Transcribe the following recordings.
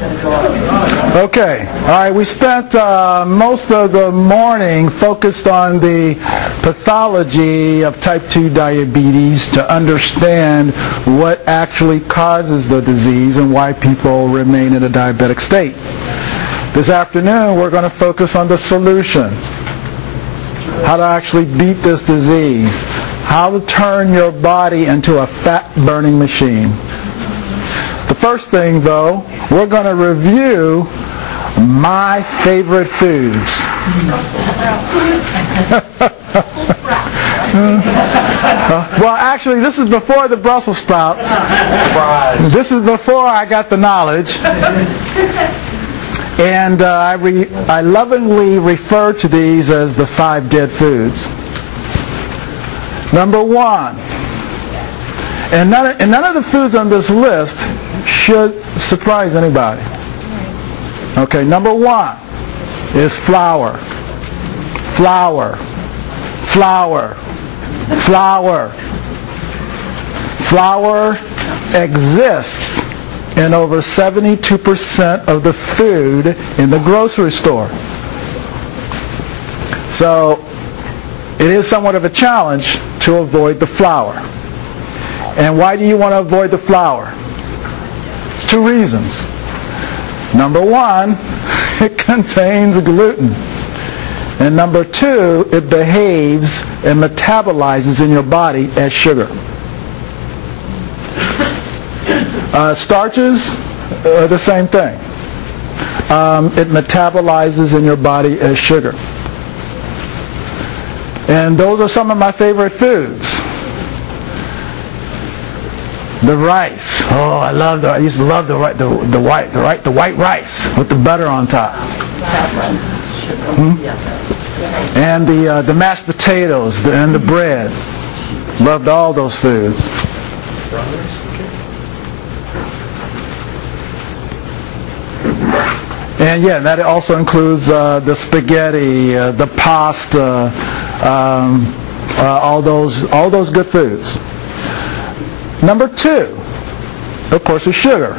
Okay, all right, we spent most of the morning focused on the pathology of type 2 diabetes to understand what actually causes the disease and why people remain in a diabetic state. This afternoon we're going to focus on the solution, how to actually beat this disease, how to turn your body into a fat-burning machine. The first thing, though, we're going to review my favorite foods. Well, actually, this is before the Brussels sprouts. This is before I got the knowledge. And I lovingly refer to these as the 5 dead foods. Number 1, and none of the foods on this list should surprise anybody. Okay, number 1 is flour. Flour. Flour. Flour. Flour exists in over 72% of the food in the grocery store. So it is somewhat of a challenge to avoid the flour. And why do you want to avoid the flour? 2 reasons. Number 1, it contains gluten. And number 2, it behaves and metabolizes in your body as sugar. Starches are the same thing. It metabolizes in your body as sugar. And those are some of my favorite foods. The rice. Oh, I used to love the white rice with the butter on top. And the mashed potatoes and the bread. Loved all those foods. And yeah, that also includes the spaghetti, the pasta, all those good foods. Number 2, of course, is sugar.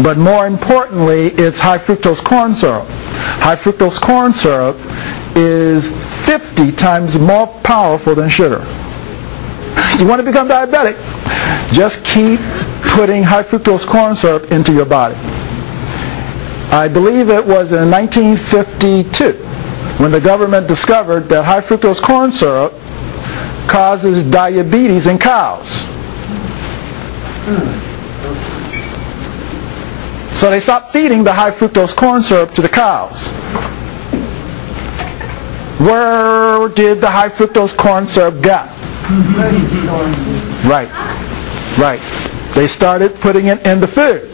But more importantly, it's high fructose corn syrup. High fructose corn syrup is 50 times more powerful than sugar. You want to become diabetic, just keep putting high fructose corn syrup into your body. I believe it was in 1952 when the government discovered that high fructose corn syrup causes diabetes in cows. So they stopped feeding the high fructose corn syrup to the cows. Where did the high fructose corn syrup go? Right. Right. They started putting it in the food.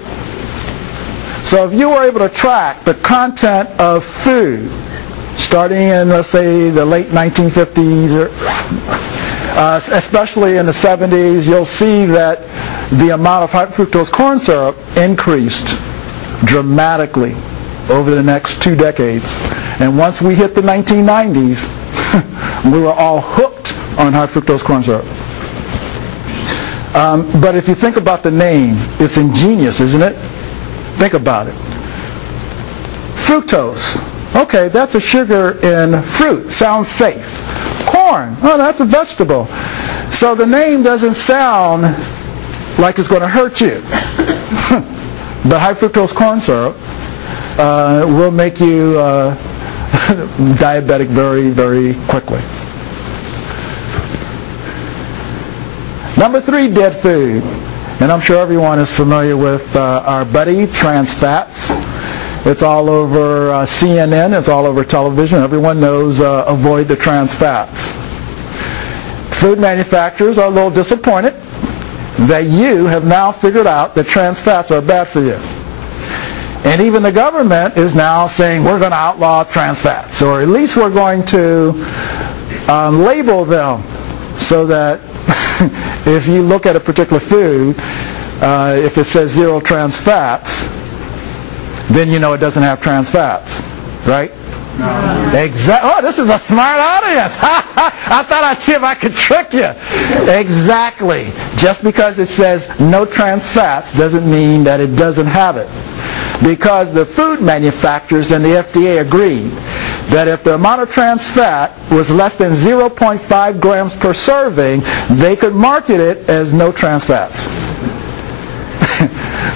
So if you were able to track the content of food starting in, let's say, the late 1950s, or especially in the 70s, you'll see that the amount of high fructose corn syrup increased dramatically over the next 2 decades. And once we hit the 1990s, we were all hooked on high fructose corn syrup. But if you think about the name, it's ingenious, isn't it? Think about it. Fructose. Okay, that's a sugar in fruit. Sounds safe. Corn. Oh, that's a vegetable. So the name doesn't sound like it's going to hurt you. But high fructose corn syrup will make you diabetic very, very quickly. Number 3, dead food. And I'm sure everyone is familiar with our buddy, trans fats. It's all over CNN, it's all over television. Everyone knows avoid the trans fats. Food manufacturers are a little disappointed that you have now figured out that trans fats are bad for you. And even the government is now saying we're going to outlaw trans fats, or at least we're going to label them so that if you look at a particular food, if it says 0 trans fats, then you know it doesn't have trans fats, right? Exactly. Oh, this is a smart audience. I thought I'd see if I could trick you. Exactly. Just because it says no trans fats doesn't mean that it doesn't have it. because the food manufacturers and the FDA agreed that if the amount of trans fat was less than 0.5 grams per serving, they could market it as no trans fats.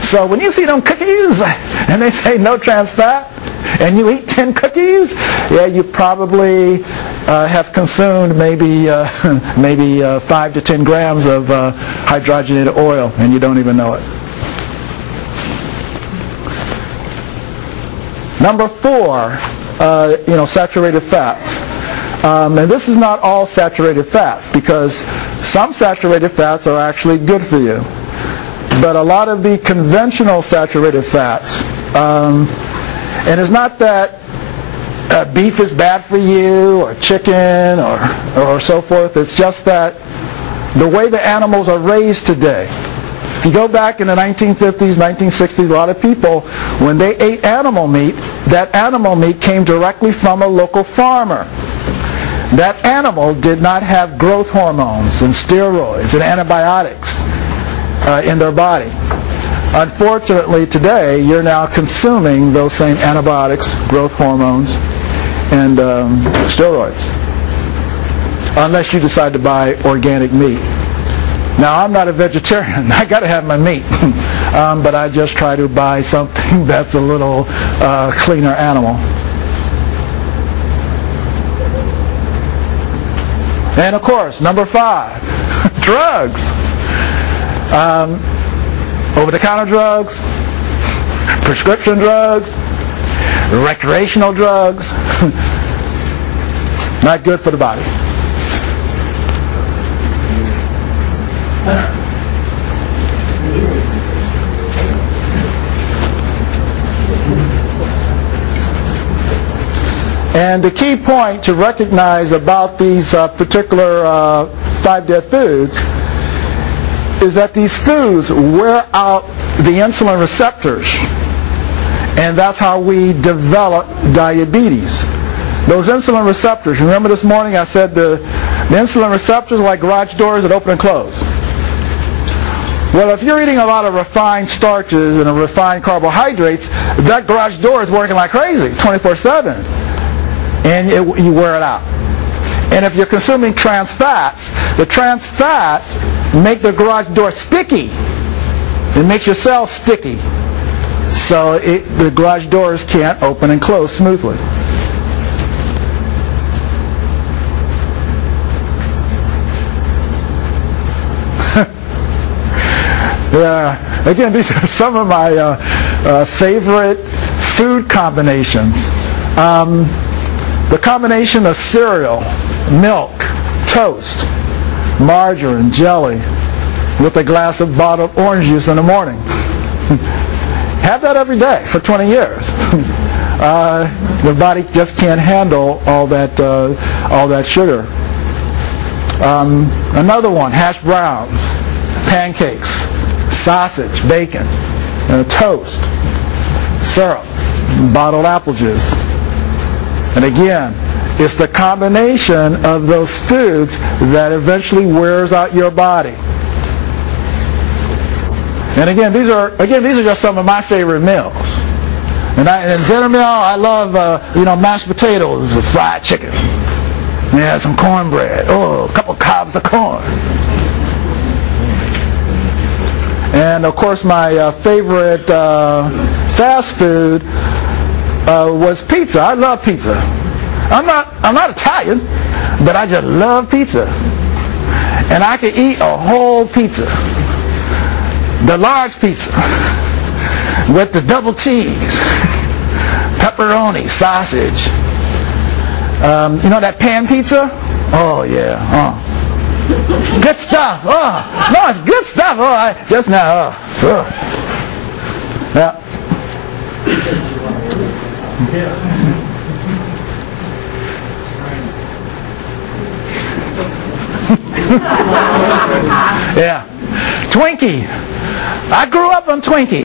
So when you see them cookies and they say no trans fat, and you eat 10 cookies, yeah, you probably have consumed maybe 5 to 10 grams of hydrogenated oil, and you don't even know it. Number 4, saturated fats. And this is not all saturated fats, because some saturated fats are actually good for you. But a lot of the conventional saturated fats, and it's not that beef is bad for you, or chicken, or so forth. It's just that the way the animals are raised today. If you go back in the 1950s, 1960s, a lot of people, when they ate animal meat, that animal meat came directly from a local farmer. That animal did not have growth hormones and steroids and antibiotics in their body. Unfortunately, today, you're now consuming those same antibiotics, growth hormones, and steroids, unless you decide to buy organic meat. Now, I'm not a vegetarian. I got to have my meat, but I just try to buy something that's a little cleaner animal. And of course, number 5, drugs. Over-the-counter drugs, prescription drugs, recreational drugs, not good for the body. And the key point to recognize about these particular 5 dead foods is that these foods wear out the insulin receptors, and that's how we develop diabetes. Those insulin receptors, remember this morning I said the insulin receptors are like garage doors that open and close. Well, if you're eating a lot of refined starches and refined carbohydrates, that garage door is working like crazy 24/7, and you wear it out. And if you're consuming trans fats, the trans fats make the garage door sticky. It makes your cells sticky. So the garage doors can't open and close smoothly. Yeah. Again, these are some of my favorite food combinations. The combination of cereal, milk, toast, margarine, jelly, with a glass of bottled orange juice in the morning. Have that every day for 20 years. The body just can't handle all that sugar. Another one, hash browns, pancakes, sausage, bacon, toast, syrup, bottled apple juice. And again, it's the combination of those foods that eventually wears out your body. And again, these are just some of my favorite meals. And dinner meal, I love mashed potatoes, fried chicken. Yeah, some cornbread. Oh, a couple cobs of corn. And of course, my favorite fast food was pizza. I love pizza. I'm not Italian, but I just love pizza. And I could eat a whole pizza. The large pizza with the double cheese, pepperoni, sausage. That pan pizza? Oh yeah. Good stuff. Oh, no, it's good stuff. Oh, just now. Yeah. Yeah. Twinkie. I grew up on Twinkie.